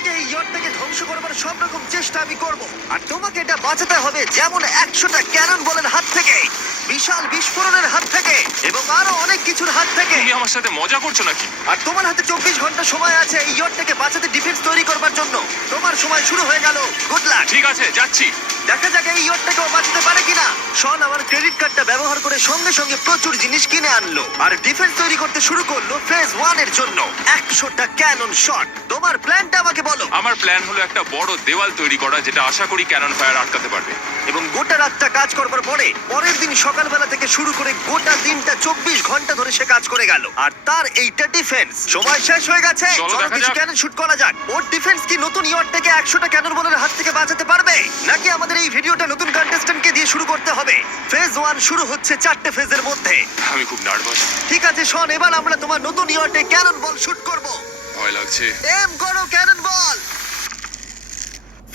থেকে এই ইয়টটাকে ধ্বংস করবার সব রকম চেষ্টা আমি করব, আর তোমাকে এটা বাঁচাতে হবে যেমন 100টা ক্যানন বলের হাত থেকে, বিশাল বিস্ফোরণের হাত থেকে, এবং আরো অনেক কিছুর হাত থেকে। তুমি আমার সাথে মজা করছো নাকি? আর তোমার হাতে 24 ঘন্টা সময় আছে এই ইয়টটাকে বাঁচাতে, ডিফেন্স তৈরি করবার জন্য। তোমার সময় শুরু হয়ে গেল। Good luck. ঠিক আছে, যাচ্ছি। দেখা যাক এই ইয়টটাকে ও বাঁচাতে পারে কিনা। শন আমার ক্রেডিট কার্ডটা ব্যবহার করে সঙ্গে সঙ্গে প্রচুর জিনিস কিনে আনলো আর ডিফেন্স তৈরি করতে শুরু করলো ফেজ 1 এর জন্য 100টা ক্যানন শট। তোমার প্ল্যানটা আমাকে বলো। আমার প্ল্যান হলো একটা বড় দেওয়াল তৈরি করা, যেটা আশা করি ক্যানন ফায়ার আটকাতে পারবে। এবং গোটা রাতটা কাজ করবার পরে পরের দিন সকালবেলা থেকে শুরু করে গোটা দিনটা 24 ঘন্টা ধরে সে কাজ করে গেল, আর তার এইটা ডিফেন্স। সময় শেষ হয়ে গেছে। চলো দেখা কিছু যাক। ক্যানন শুট করা যাক। ওর ডিফেন্স কি নতুন ইয়টটাকে 100টা ক্যানন বলের হাত থেকে বাঁচাতে পারবে, নাকি আমাদের এই ভিডিওটা নতুন কন্টেস্ট্যান্টকে দিয়ে শুরু করতে হবে? ফেজ 1 শুরু হচ্ছে 4টে ফেজের মধ্যে। আমি খুব নার্ভাস। ঠিক আছে শন, এবার আমরা তোমার নতুন ইয়টে ক্যানন বল শুট করব। ভয় লাগছে। এম করো ক্যানন বল।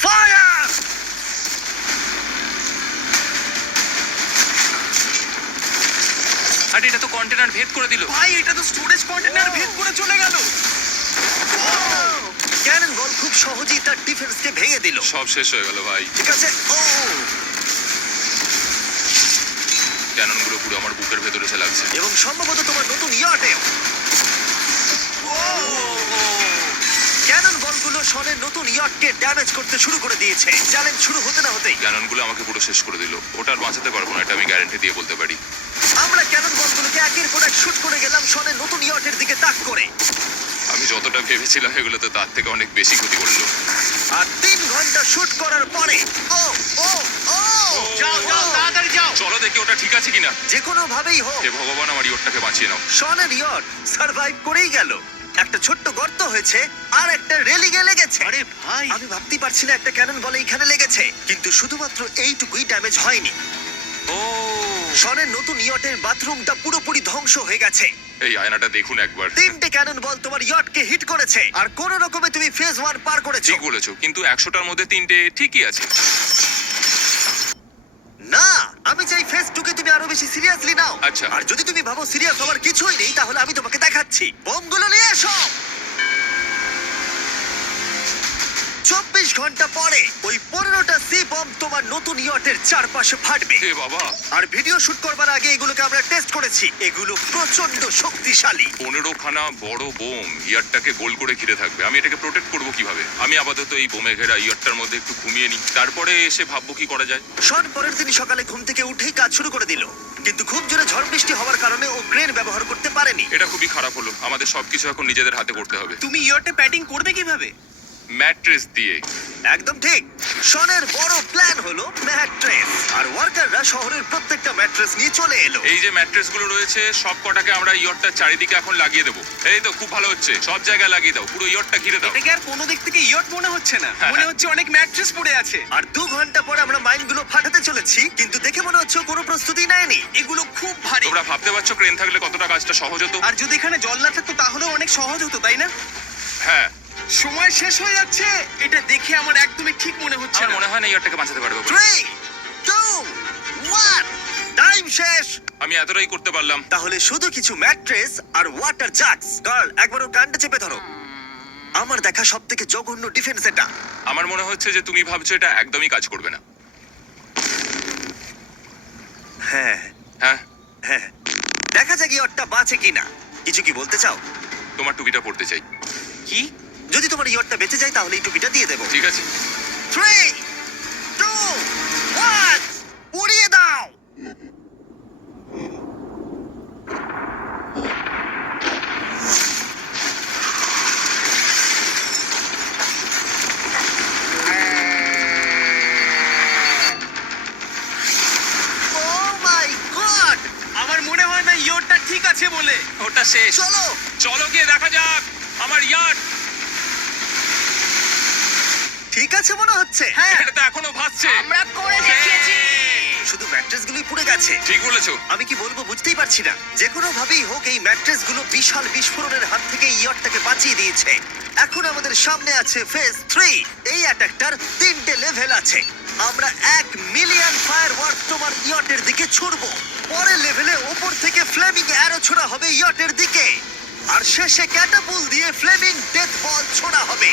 ফায়ার! আরে এটা তো কন্টেনার ভেদ করে দিল। ভাই এটা তো স্টোরেজ কন্টেনার ভেদ করে চলে গেল। ক্যানন বল খুব সহজেই তার ডিফেন্সকে ভেঙে দিল। সব শেষ হয়ে গেল ভাই। ঠিক আছে। ও ক্যাননগুলো পুরো আমার বুকের ভেতরে এসে লাগছে। এবং সম্ভবত তোমার নতুন ইয়টে ক্যানন বলগুলো শনের নতুন ইয়টকে ড্যামেজ করতে শুরু করে দিয়েছে। চ্যালেঞ্জ শুরু হতে না হতেই ক্যাননগুলো আমাকে পুরো শেষ করে দিল। ওটা আর বাঁচাতে পারবো না, এটা আমি গ্যারান্টি দিয়ে বলতে পারি। আমরা ক্যানন বলগুলোকে একের পর এক শুট করে গেলাম শনের নতুন ইয়টের দিকে তাক করে। আমি যতটা ভেবেছিলাম এগুলো তো তার থেকে অনেক বেশি ক্ষতি করলো। আর 3 ঘন্টা শুট করার পরে ও ও ও যাও যাও তাড়াতাড়ি যাও। চলো দেখি ওটা ঠিক আছে কিনা। যে কোনো ভাবেই হোক হে ভগবান, আমার ইয়টটাকে বাঁচিয়ে নাও। শনের ইয়ট সার্ভাইভ করেই গেল। একটা ছোট্ট গর্ত হয়েছে আর একটা রেলিংয়ে লেগেছে। আরে ভাই আমি ভাবতেই পারছি না একটা ক্যানন বলে এখানে লেগেছে, কিন্তু শুধুমাত্র এইটুকুই ড্যামেজ হয়নি। ও, শনের নতুন ইয়টের বাথরুমটা পুরোপুরি ধ্বংস হয়ে গেছে। এই আয়নাটা দেখুন একবার। 3টে ক্যানন বল তোমার ইয়টকে হিট করেছে, আর কোন রকমে তুমি ফেজ 1 পার করেছো। ঠিক বলেছো, কিন্তু 100টার মধ্যে 3টে ঠিকই আছে। না, আমি চাই ফেজ 2 কে তুমি আরো বেশি সিরিয়াসলি নাও। আচ্ছা। আর যদি তুমি ভাবো সিরিয়াস হওয়ার কিছুই নেই, তাহলে আমি তোমাকে দেখাচ্ছি। বোমগুলো নিয়ে এসো। 24 ঘন্টা পরে ওই 15টা সি বম তোমার নতুন ইয়টের চারপাশে ফাটবে। হে বাবা, আর ভিডিও শুট করবার আগে এগুলোকে আমরা টেস্ট করেছি। এগুলো প্রচন্ড শক্তিশালী। 15খানা বড় বোম ইয়ারটাকে গোল করে ঘিরে থাকবে। আমি এটাকে প্রোটেক্ট করব কিভাবে? আমি আপাতত এই বোমে ঘেরা ইয়ারটার মধ্যে একটু ঘুমিয়ে নিই, তারপরে এসে ভাববো কি করা যায়। শন পরের দিন সকালে ঘুম থেকে উঠেই কাজ শুরু করে দিল, কিন্তু খুব জোরে ঝড় বৃষ্টি হওয়ার কারণে ও ক্রেন ব্যবহার করতে পারেনি। এটা খুবই খারাপ হলো। আমাদের সবকিছু এখন নিজেদের হাতে করতে হবে। তুমি ইয়টে ব্যাটিং করবে কিভাবে? ম্যাট্রেস দিয়ে। একদম ঠিক। শনের বড় প্ল্যান হলো ম্যাট্রেস, আর ওয়ার্কাররা শহরের প্রত্যেকটা ম্যাট্রেস নিয়ে চলে এলো। এই যে ম্যাট্রেস গুলো রয়েছে সব কটাকে আমরা ইয়টটার চারিদিকে এখন লাগিয়ে দেবো। এই তো খুব ভালো হচ্ছে, সব জায়গায় লাগিয়ে দাও, পুরো ইয়টটা ঘিরে দাও। এটাকে আর কোনো দিক থেকে ইয়ট মনে হচ্ছে না, হ্যাঁ, মনে হচ্ছে অনেক ম্যাট্রেস পড়ে আছে। আর 2 ঘন্টা পরে আমরা মাইনগুলো ফাটাতে চলেছি, কিন্তু দেখে মনে হচ্ছে ও কোনো প্রস্তুতি নেয়নি। এগুলো খুব ভারী। তোমরা ভাবতে পারছো ক্রেন থাকলে কতটা কাজটা সহজ হতো? আর যদি এখানে জল না থাকতো তাহলেও অনেক সহজ হতো, তাই না? হ্যাঁ, সময় শেষ হয়ে যাচ্ছে। এটা দেখে আমার একদমই ঠিক মনে হচ্ছে আমার না। মনে হয় না ইয়টটাকে বাঁচাতে পারবো। 3 2 1 টাইম শেষ। আমি এতটাই করতে পারলাম। তাহলে শুধু কিছু ম্যাট্রেস আর ওয়াটার জাগস। গার্ল, একবার ওর কানটা চেপে ধরো। আমার দেখা সবথেকে জঘন্য ডিফেন্স এটা। আমার মনে হচ্ছে যে তুমি ভাবছো এটা একদমই কাজ করবে না। হ্যাঁ হ্যাঁ, হ্যাঁ, দেখা যাক ইয়টটা বাঁচে কিনা। কিছু কি বলতে চাও? তোমার টুপিটা পড়তে চাই। কি? যদি তোমার ইয়টটা বেঁচে যায় তাহলে এই টুপিটা দিয়ে দেবো। ঠিক আছে। 3 2 1 উড়িয়ে দাও। Oh my God! আমার মনে হয় না ইয়টটা ঠিক আছে বলে। ওটা শেষ। চলো। চলো গিয়ে দেখা যাক আমার ইয়ার্ড। ঠিক আছে মনে হচ্ছে। হ্যাঁ, এটা তো এখনো ভাসছে। আমরা করে দেখিয়েছি। শুধু ম্যাট্রেসগুলোই পুড়ে গেছে। ঠিক বলেছো। আমি কি বলবো বুঝতেই পারছি না। যে কোনো ভাবেই হোক এই ম্যাট্রেসগুলো বিশাল বিস্ফোরণের হাত থেকে ইয়টটাকে বাঁচিয়ে দিয়েছে। এখন আমাদের সামনে আছে ফেজ 3। এই অ্যাটাকটার 3টে লেভেল আছে। আমরা 1 মিলিয়ন ফায়ারওয়ার্ক তোমার ইয়টের দিকে ছুড়বো। পরের লেভেলে ওপর থেকে ফ্লেমিং অ্যারো ছোড়া হবে ইয়টের দিকে, আর শেষে ক্যাটাপুল দিয়ে ফ্লেমিং ডেথ বল ছোড়া হবে।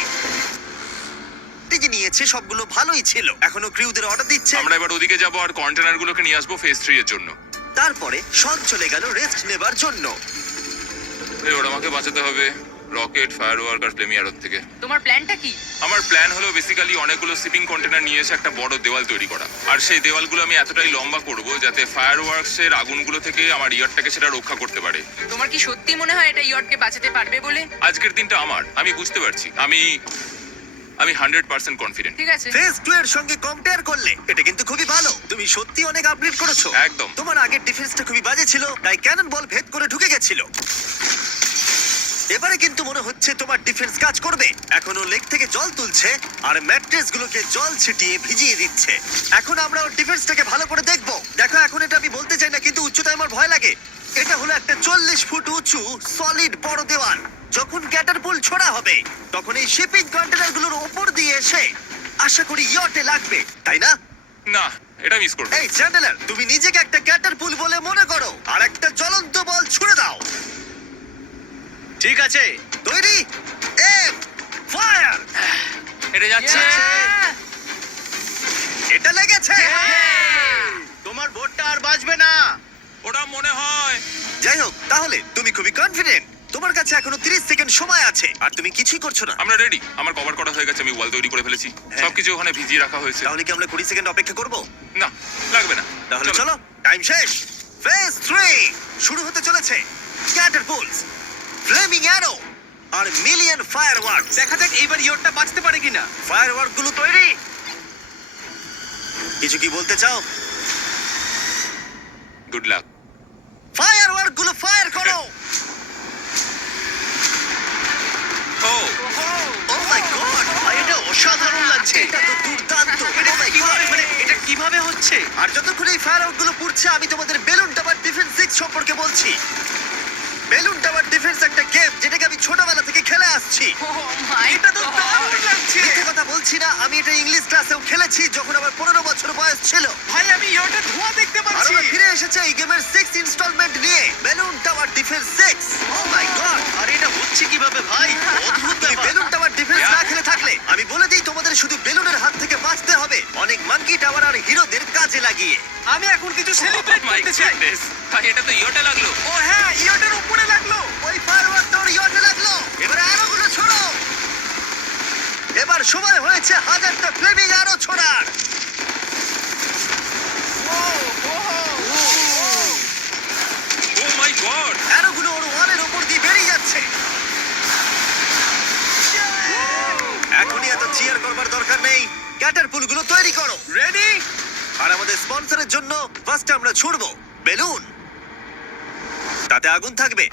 পেয়েছে সবগুলো ভালোই ছিল। এখনো ক্রিউদের অর্ডার দিচ্ছে। আমরা এবার ওদিকে যাব আর কন্টেনারগুলোকে নিয়ে আসবো ফেজ 3 এর জন্য। তারপরে শন চলে গেল রেস্ট নেবার জন্য। ওরা আমাকে বাঁচাতে হবে রকেট, ফায়ারওয়ার্ক আর ফ্লেমি অ্যারোর থেকে। তোমার প্ল্যানটা কি? আমার প্ল্যান হলো বেসিক্যালি অনেকগুলো শিপিং কন্টেনার নিয়ে এসে একটা বড় দেওয়াল তৈরি করা। আর সেই দেওয়ালগুলো আমি এতটাই লম্বা করব যাতে ফায়ারওয়ার্কস এর আগুনগুলো থেকে আমার ইয়ারটাকে সেটা রক্ষা করতে পারে। তোমার কি সত্যি মনে হয় এটা ইয়টকে বাঁচাতে পারবে বলে? আজকের দিনটা আমার, আমি বুঝতে পারছি। আমি 100% কনফিডেন্ট। ঠিক আছে। ফেজ 2 এর সঙ্গে কম্পেয়ার করলে এটা কিন্তু খুবই ভালো। তুমি সত্যি অনেক আপগ্রেড করেছো। একদম। তোমার আগের ডিফেন্সটা খুবই বাজে ছিল, তাই ক্যানন বল ভেদ করে ঢুকে গেছিল। এবারে কিন্তু মনে হচ্ছে তোমার ডিফেন্স কাজ করবে। এখনো লেক থেকে জল তুলছে আর ম্যাট্রেস গুলোকে জল ছিটিয়ে ভিজিয়ে দিচ্ছে। এখন আমরা ওর ডিফেন্সটাকে ভালো করে দেখবো। দেখো, এখন এটা আমি বলতে চাই না, কিন্তু উচ্চতায় আমার ভয় লাগে। এটা হলো একটা 40 ফুট উঁচু সলিড বড় দেওয়াল। যখন ক্যাটারপুল ছোড়া হবে তখন এই শিপিং কন্টেনারগুলোর উপর দিয়ে এসে আশা করি ইয়টে লাগবে, তাই না? না, এটা মিস করব। এই চ্যান্ডেলার, তুমি নিজেকে একটা ক্যাটারপুল বলে মনে করো আর একটা জ্বলন্ত বল ছুড়ে দাও। ঠিক আছে। তৈরি? Aim fire! এটা যাচ্ছে। এটা লেগেছে। তোমার বোটটা আর বাজবে না। ওটা মনে হয়। যাই হোক, তাহলে তুমি খুবই কনফিডেন্ট। তোমার কাছে এখনো 30 সেকেন্ড সময় আছে আর তুমি কিছুই করছো না। আমরা রেডি। আমার কভার করা হয়ে গেছে, আমি ওয়াল তৈরি করে ফেলেছি। সবকিছু ওখানে ভিজিয়ে রাখা হয়েছে। তাহলে কি আমরা 20 সেকেন্ড অপেক্ষা করব? না, লাগবে না। তাহলে চলো, টাইম শেষ। ফেজ 3 শুরু হতে চলেছে। ক্যাটারপুলস, ফ্লেমিং অ্যারো আর মিলিয়ন ফায়ারওয়ার্কস। দেখা যাক এইবার ইয়টটা বাঁচতে পারে কিনা। ফায়ারওয়ার্ক গুলো তৈরি। কিছু কি বলতে চাও? Good luck. ফায়ারওয়ার্ক গুলো ফায়ার করো। ও ও মাই গড, এটা অসাধারণ লাগছে। এটা তো দুর্দান্ত। এটা Oh my কিভাবে God! মানে এটা কিভাবে হচ্ছে? আর যতক্ষণ এই ফায়ারওয়ার্ক গুলো পুড়ছে আমি তোমাদের বেলুন টাওয়ার ডিফেন্স 6 সম্পর্কে বলছি। বেলুন টাওয়ার ডিফেন্স একটা গেম যেটাকে আমি ছোটবেলা থেকে খেলে আসছি। ও মাই এটা তো দারুণ লাগছে। মিথ্যে কথা বলছি না, আমি এটা ইংলিশ ক্লাসেও খেলেছি যখন আমার 15 বছর বয়স ছিল। ভাই আমি ইয়টে ধোঁয়া দেখতে আর পাচ্ছি। আমরা ফিরে এসেছে এই গেমের 6 ইনস্টলমেন্ট নিয়ে, বেলুন টাওয়ার ডিফেন্স 6। ও মাই গড, আর এটা হচ্ছে কিভাবে ভাই? অদ্ভুত তুমি ব্যাপার। বেলুন টাওয়ার ডিফেন্স না খেলে থাকলে আমি বলে দিই তোমাদের শুধু বেলুনের হাত থেকে বাঁচতে হবে অনেক মাঙ্কি টাওয়ার আর হিরোদের কাজে লাগিয়ে। আমি এখন কিছু সেলিব্রেট মাই করতে চাই। গুডনেস, ভাই এটা তো ইয়োটা লাগলো। ও হ্যাঁ, ইয়টের উপরে লাগলো। ওই ফায়ারওয়ার্কটা ওর ইয়টে লাগলো। এবারে আরোগুলো ছোড়ো। এবার সময় হয়েছে 1000টা ফ্লেমিং আরো ছোড়ার। ও মাই গড। অ্যারোগুলো ওর ওয়ালের উপর দিয়ে বেরিয়ে যাচ্ছে। এখনই এত চিয়ার করবার দরকার নেই, ক্যাটারপুলগুলো তৈরি করো। রেডি? আর আমাদের স্পন্সরের জন্য ফার্স্টে আমরা ছুড়বো বেলুন। তাতে আগুন থাকবে,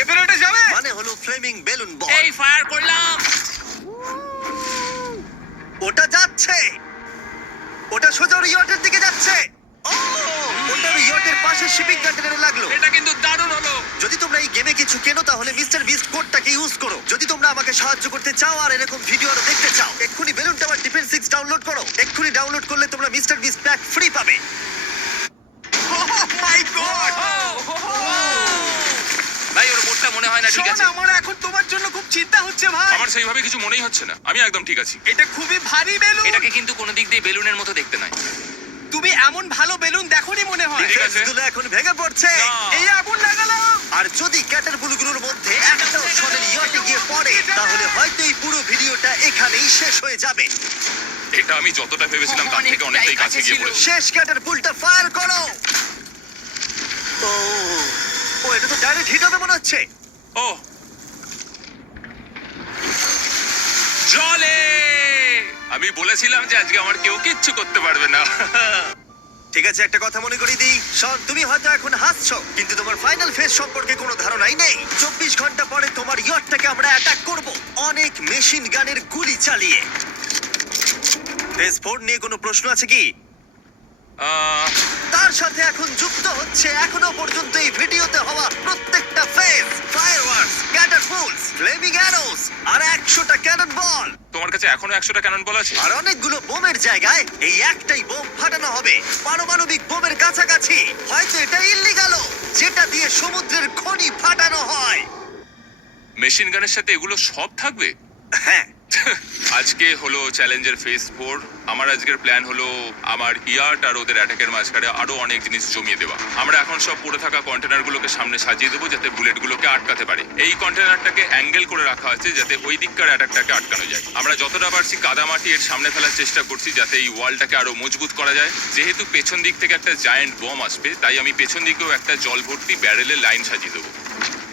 এবার এটা যাবে। মানে হলো ফ্লেমিং বেলুন বল। এই ফায়ার করলাম। ওটা যাচ্ছে, ওটা সোজা ওর ইয়টের দিকে যাচ্ছে। ও, ওটা ওর ইয়টের পাশে শিপিং কন্টেনারে লাগলো। এটা কিন্তু দারুণ হলো। যদি তোমরা এই গেমে কিছু কেনো তাহলে মিস্টার বিস্ট কোডটাকে ইউজ করো। যদি তোমরা আমাকে সাহায্য করতে চাও আর এরকম ভিডিও আরো দেখতে চাও, এক্ষুনি বেলুন টাওয়ার ডিফেন্স 6 ডাউনলোড করো। এক্ষুনি ডাউনলোড করলে তোমরা মিস্টার বিস্ট প্যাক ফ্রি পাবে। ও মাই গড। ভাই ওর বোটটা মনে হয় না ঠিক শোন, আছে। আমার এখন তোমার জন্য খুব চিন্তা হচ্ছে ভাই। আমার সেইভাবে কিছু মনেই হচ্ছে না, আমি একদম ঠিক আছি। এটা খুবই ভারী বেলুন। এটাকে কিন্তু কোনো দিক দিয়ে বেলুনের মতো দেখতে নয়। তুমি এমন ভালো বেলুন দেখোনি মনে হয়। ঠিক আছে। ডিফেন্সগুলো এখন ভেঙে পড়ছে। না। এই আগুন লাগালাম। আর যদি ক্যাটারপুলগুলোর মধ্যে একটাও শনের ইয়টে গিয়ে পড়ে তাহলে হয়তো এই পুরো ভিডিওটা এখানেই শেষ হয়ে যাবে। এটা আমি যতটা ভেবেছিলাম তার থেকে অনেকটাই কাছে গিয়ে পড়েছে। শেষ ক্যাটারপুলটা ফায়ার করো। ও, ও এটা তো ডাইরেক্ট হিট হবে মনে হচ্ছে। ও জলে, আমি বলেছিলাম যে আজকে আমার কেউ কিচ্ছু করতে পারবে না। ঠিক আছে, একটা কথা মনে করিয়ে দিই, শন, তুমি হয়তো এখন হাসছো কিন্তু তোমার ফাইনাল ফেজ সম্পর্কে কোনো ধারণাই নেই। 24 ঘন্টা পরে তোমার ইয়টটাকে আমরা অ্যাটাক করব অনেক মেশিন গানের গুলি চালিয়ে। ফেজ 4 নিয়ে কোনো প্রশ্ন আছে কি? তার সাথে এখন যুক্ত হচ্ছে এখনো পর্যন্ত এই ভিডিওতে হওয়া প্রত্যেকটা phase, fireworks, catapults, flaming arrows আর 100টা ক্যানন বল। তোমার কাছে এখনো 100টা ক্যানন বল আছে? আর অনেকগুলো বোমের জায়গায় এই একটাই বোম ফাটানো হবে, পারমাণবিক বোমের কাছাকাছি। হয়তো এটা ইল্লিগাল, যেটা দিয়ে সমুদ্রের খনি ফাটানো হয়। মেশিন গানের সাথে এগুলো সব থাকবে? হ্যাঁ, আজকে হলো চ্যালেঞ্জের ফেজ 4। আমার আজকের প্ল্যান হলো আমার ইয়ার্ট আর ওদের অ্যাটাকের মাঝখানে আরো অনেক জিনিস জমিয়ে দেওয়া। আমরা এখন সব পড়ে থাকা কন্টেনারগুলোকে সামনে সাজিয়ে দেবো যাতে বুলেটগুলোকে আটকাতে পারে। এই কন্টেনারটাকে অ্যাঙ্গেল করে রাখা আছে যাতে ওই দিককার অ্যাটাকটাকে আটকানো যায়। আমরা যতটা পারছি কাদামাটি এর সামনে ফেলার চেষ্টা করছি যাতে এই ওয়ালটাকে আরো মজবুত করা যায়। যেহেতু পেছন দিক থেকে একটা জায়ান্ট বম আসবে, তাই আমি পেছন দিকেও একটা জল ভর্তি ব্যারেলের লাইন সাজিয়ে দেবো।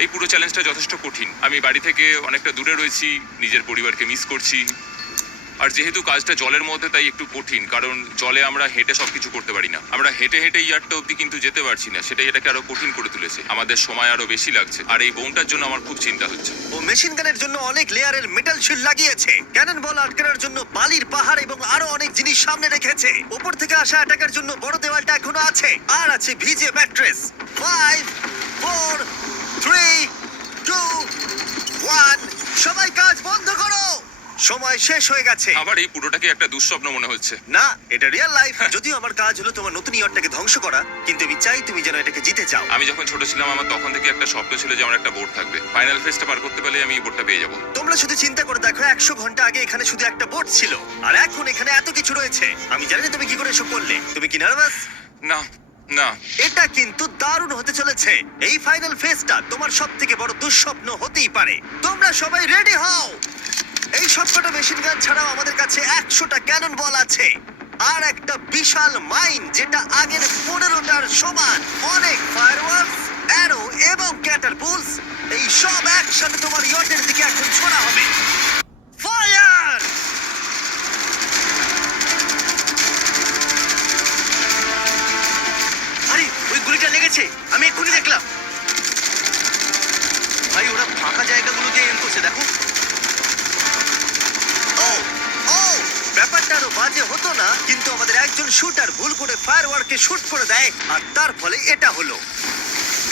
এই পুরো চ্যালেঞ্জটা যথেষ্ট কঠিন। আমি বাড়ি থেকে অনেকটা দূরে রয়েছি, নিজের পরিবারকে মিস করছি। আর যেহেতু কাজটা জলের মধ্যে, তাই একটু কঠিন, কারণ জলে আমরা হেঁটে সবকিছু করতে পারি না। আমরা হেঁটে হেঁটে ইয়ারটা অব্দি কিন্তু যেতে পারছি না, সেটাই এটাকে আরো কঠিন করে তুলেছে। আমাদের সময় আরো বেশি লাগছে, আর এই বোমটার জন্য আমার খুব চিন্তা হচ্ছে। ও মেশিন গানের জন্য অনেক লেয়ারের মেটাল শিল্ড লাগিয়েছে, ক্যানন বল আটকানোর জন্য বালির পাহাড় এবং আরো অনেক জিনিস সামনে রেখেছে। উপর থেকে আসা অ্যাটাকের জন্য বড় দেওয়ালটা এখনো আছে, আর আছে ভিজে ম্যাট্রেস। 5 4 3 2 1 সবাই কাজ বন্ধ করো, সময় শেষ হয়ে গেছে। আবার এই পুরোটাকে একটা দুঃস্বপ্ন মনে হচ্ছে। না, এটা রিয়েল লাইফ। যদিও আমার কাজ হলো তোমার নতুন ইয়র্কটাকে ধ্বংস করা, কিন্তু আমি চাই তুমি যেন এটাকে জিতে যাও। আমি যখন ছোট ছিলাম, আমার তখন থেকে একটা স্বপ্ন ছিল যে আমার একটা বোর্ড থাকবে। ফাইনাল ফেজটা পার করতে পারলে আমি এই বোর্ডটা পেয়ে যাবো। তোমরা শুধু চিন্তা করে দেখো, 100 ঘন্টা আগে এখানে শুধু একটা বোট ছিল, আর এখন এখানে এত কিছু রয়েছে। আমি জানি না তুমি কি করে এসব করলে। তুমি কি নার্ভাস? না না, এটা কিন্তু দারুণ হতে চলেছে। এই ফাইনাল ফেজটা তোমার সবথেকে বড় দুঃস্বপ্ন হতেই পারে। তোমরা সবাই রেডি হও। এই সবকটা মেশিন গান ছাড়াও আমাদের কাছে 100টা ক্যানন বল আছে, আর একটা বিশাল মাইন যেটা আগের 15টার সমান। অনেক ফায়ারওয়ার্কস, অ্যারো এবং ক্যাটারপুলস, এই সব একসাথে তোমার ইয়টের দিকে এখন ছোড়া হবে। ফায়ার! আরে ওই গুলিটা লেগেছে, আমি এক্ষুনি দেখলাম। ভাই ওরা ফাঁকা জায়গাগুলোতে এম করছে, দেখো। ও ও ব্যাপারটা আরো বাজে হতো না, কিন্তু আমাদের একজন শুটার ভুল করে ফায়ারওয়ার্ককে শুট করে দেয়, আর তার ফলে এটা হলো।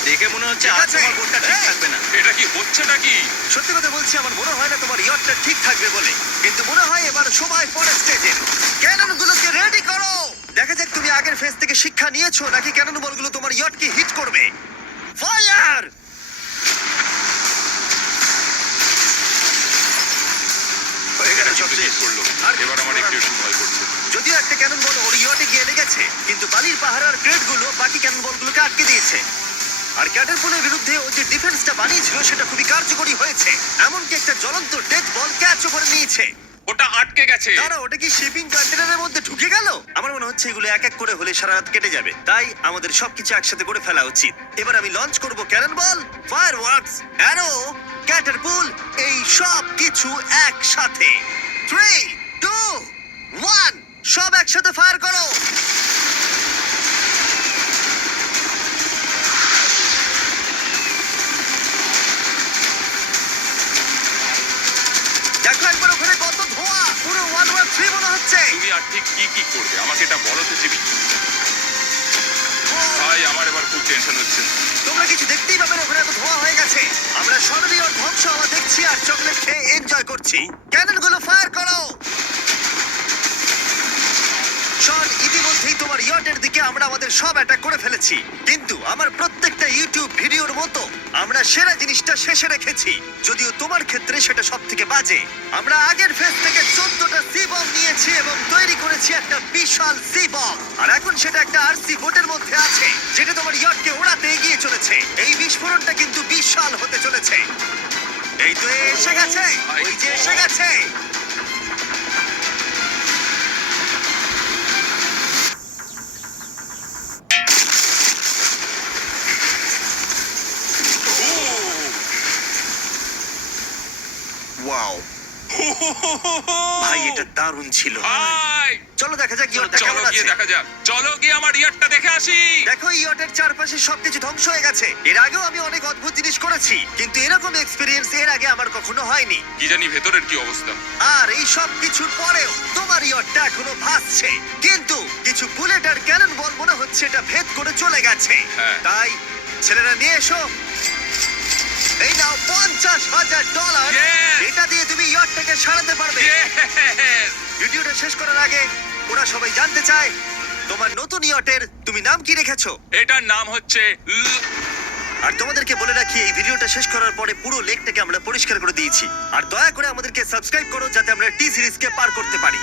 দেখে মনে হচ্ছে ঠিক আজ আছে। তোমার বোটটা ঠিক এই। থাকবে না। এটা কি হচ্ছে নাকি? সত্যি কথা বলছি, আমার মনে হয় না তোমার ইয়টটা ঠিক থাকবে বলে, কিন্তু মনে হয় এবার সময় পরে স্টেজের। ক্যাননগুলোকে রেডি করো। দেখা যাক তুমি আগের ফেজ থেকে শিক্ষা নিয়েছো নাকি ক্যানন বলগুলো তোমার ইয়টকে হিট করবে। ফায়ার! হয়ে গেল সব শেষ। করলো। আর এবার আমার একটু একটু ভয় করছে। যদিও একটা ক্যানন বল ওর ইয়টে গিয়ে লেগেছে, কিন্তু বালির পাহাড় আর ক্রেটগুলো বাকি ক্যানন বলগুলোকে আটকে দিয়েছে। আর ক্যাটারপুলের বিরুদ্ধে ও যে ডিফেন্সটা বানিয়েছিল সেটা খুবই কার্যকরী হয়েছে। এমনকি একটা জ্বলন্ত ডেথ বল ক্যাচ করে নিয়েছে। ওটা আটকে গেছে। দাঁড়া, ওটা কি শিপিং কন্টেনারের মধ্যে ঢুকে গেল? আমার মনে হচ্ছে এগুলো এক এক করে হলে সারা রাত কেটে যাবে, তাই আমাদের সবকিছু একসাথে করে ফেলা উচিত। এবার আমি লঞ্চ করব ক্যানন বল, ফায়ারওয়ার্কস, অ্যারো, ক্যাটারপুল, এই সব কিছু একসাথে। 3 2 1 সব একসাথে ফায়ার করো। দেখো একবার ওখানে কত ধোঁয়া, পুরো 1 ওয়ার 3 মনে হচ্ছে। তুমি আর ঠিক কি কি করবে আমাকে এটা বলো তো জিমি। ভাই আমার এবার খুব টেনশন হচ্ছে। তোমরা কিছু দেখতেই পাবে না, ওখানে এত ধোঁয়া হয়ে গেছে। আমরা সরবি ওর ধ্বংস হওয়া দেখছি আর চকলেট খেয়ে এনজয় করছি। ক্যাননগুলো ফায়ার করো। শন, ইতিমধ্যেই তোমার ইয়টের দিকে আমরা আমাদের সব অ্যাটাক করে ফেলেছি, কিন্তু আমার প্রত্যেকটা ইউটিউব ভিডিওর মতো আমরা সেরা জিনিসটা শেষে রেখেছি। যদিও তোমার ক্ষেত্রে সেটা সব থেকে বাজে। আমরা আগের ফেজ থেকে 14টা সি বম নিয়েছি এবং তৈরি করেছি একটা বিশাল সি বম, আর এখন সেটা একটা আরসি বোটের মধ্যে আছে যেটা তোমার ইয়টকে ওড়াতে এগিয়ে চলেছে। এই বিস্ফোরণটা কিন্তু বিশাল হতে চলেছে। এই তো এসে গেছে, ওই যে এসে গেছে। ওয়াও ভাই, এটা দারুণ ছিল। ভাই চলো দেখা যাক ইয়টটা চলো কেমন গিয়ে আছে। দেখা যাক। চলো গিয়ে আমার ইয়ারটা দেখে আসি। দেখো ইয়টের চারপাশে সবকিছু ধ্বংস হয়ে গেছে। এর আগেও আমি অনেক অদ্ভুত জিনিস করেছি, কিন্তু এরকম এক্সপেরিয়েন্স এর আগে আমার কখনো হয়নি। কি জানি ভেতরের কি অবস্থা। আর এই সব কিছুর পরেও তোমার ইয়টটা এখনো ভাসছে, কিন্তু কিছু বুলেট আর ক্যানন বল মনে হচ্ছে এটা ভেদ করে চলে গেছে। হ্যাঁ। তাই ছেলেরা নিয়ে এসো, এই নাও $50,000। Yes! এটা দিয়ে তুমি ইয়টটাকে সারাতে পারবে। Yes! ভিডিওটা শেষ করার আগে ওরা সবাই জানতে চায় তোমার নতুন ইয়টের তুমি নাম কি রেখেছো? এটার নাম হচ্ছে আর তোমাদেরকে বলে রাখি, এই ভিডিওটা শেষ করার পরে পুরো লেকটাকে আমরা পরিষ্কার করে দিয়েছি। আর দয়া করে আমাদেরকে সাবস্ক্রাইব করো যাতে আমরা টি সিরিজকে পার করতে পারি।